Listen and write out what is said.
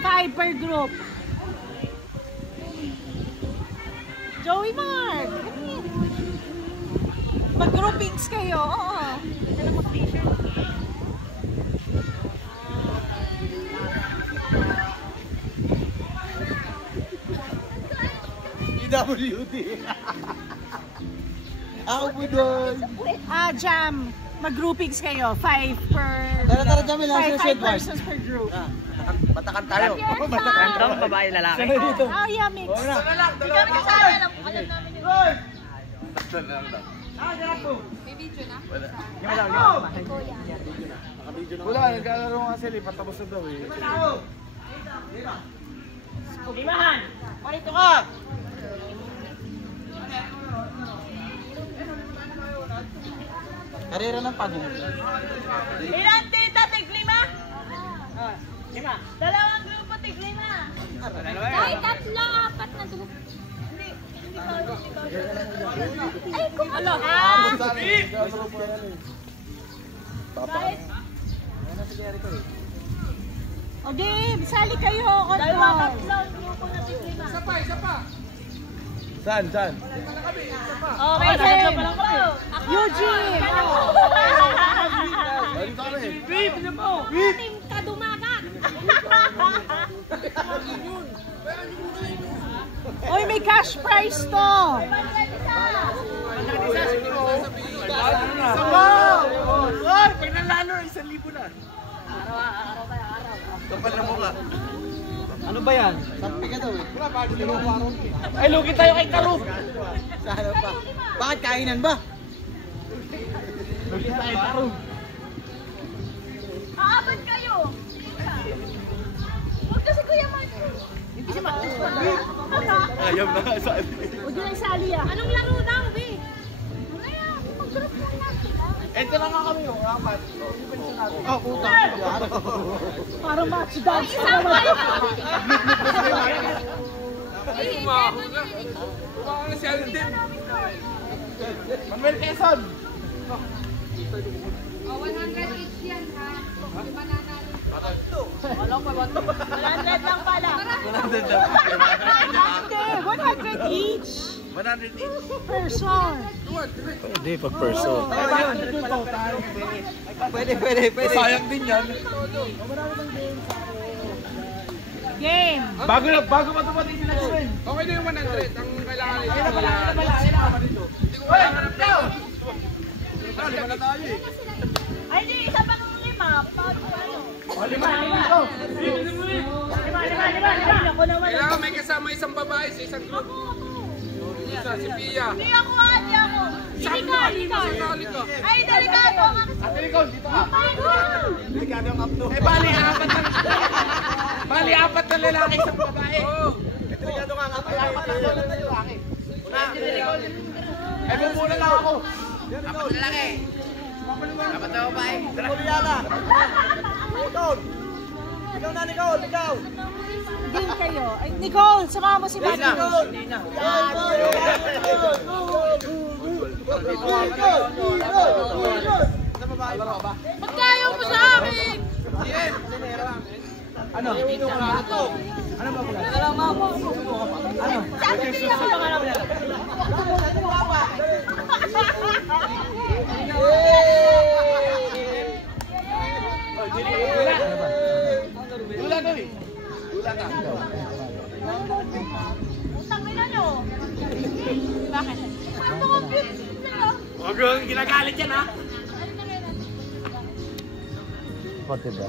5 per group. Joey Mark. Mag-groupings kayo. Oo. Kailan mag-t-shirt? PWD. Ako po doon. Jam. Mag-groupings kayo. 5 per... Tara, Jam. 5 persons per group. Batakan tayo. Batakan, babae, lalaki. Oh, yeah, mix. Hindi kami kasali. Alam namin yun. May video na? Wala, nagkalaro nga sila. Patapos na daw eh. Limahan. Marito ka! Karera ng pagod. Ilan tita? Tig-5? 5. Dalawang grupo, tig-5. Ay, 3, 4 na doon. Ay, kung ano? Okay, sali kayo. Dalawang grupo na tig-5. Isa pa. Saan? Oh, may kayo. Eugene. Dito kami. Team Kadumagan. Oy, may cash prize to. Ay, pag nanalo, 1,000 na. Araw. Kapal na mukha. Ano ba yan? Sampi ka daw eh. Wala, bakit tinukwarong eh. Ay, lugi tayo kay Karub. Sana pa. Bakit kainan ba? Lugi tayo kay Karub. Aabot kayo. Huwag kasi Kuya Marco. Hindi si Marcos. Ayaw na saan. Huwag nyo lang sali ah. Anong laro daw, be? Mamaya, mag-group lang natin. Ito lang nga kami yung rapat. Oh, puta. Parang match dance. Isang kayo. Manuel Quezon. Oh, 100 each yan, ha? Di ba nanalo? 100 lang pala. 100 lang. Hindi, 100 each. 100 each. Person. Hindi, pag person. Pwede. Sayang din yan. Game. Bago matumating sila Gwen. Okay na yung 100. Ang kailangan nila. Hindi ko kailangan daw. Lima na tayo eh. Ay, hindi. Isa pa ng 5. Lima. Ako naman. Kailangan may kasama isang babae sa isang group. Isa, si Pia. Hindi ako. Halika. Ay, delikado. Ate Nicole, dito ka. Delikado ang apto. Bali, apat na lalaki sa babae. Oo. Delikado nga ang apto. Apat na lalaki. Ay, bumula lang ako. Apat na lalaki. Apat na babae. Kuliana. Nicole. Ikaw na, Nicole. Ikaw. Game kayo. Ay, Nicole, sumama mo si Matthew. Ba't kayo mo sa akin? Ano? Ano ba pula? Ano? Dula ka eh. Dula ka. Utang ina nyo. Bakit? Ang mga cute nila. Huwag kang ginagalit yan, ha? Pati ba?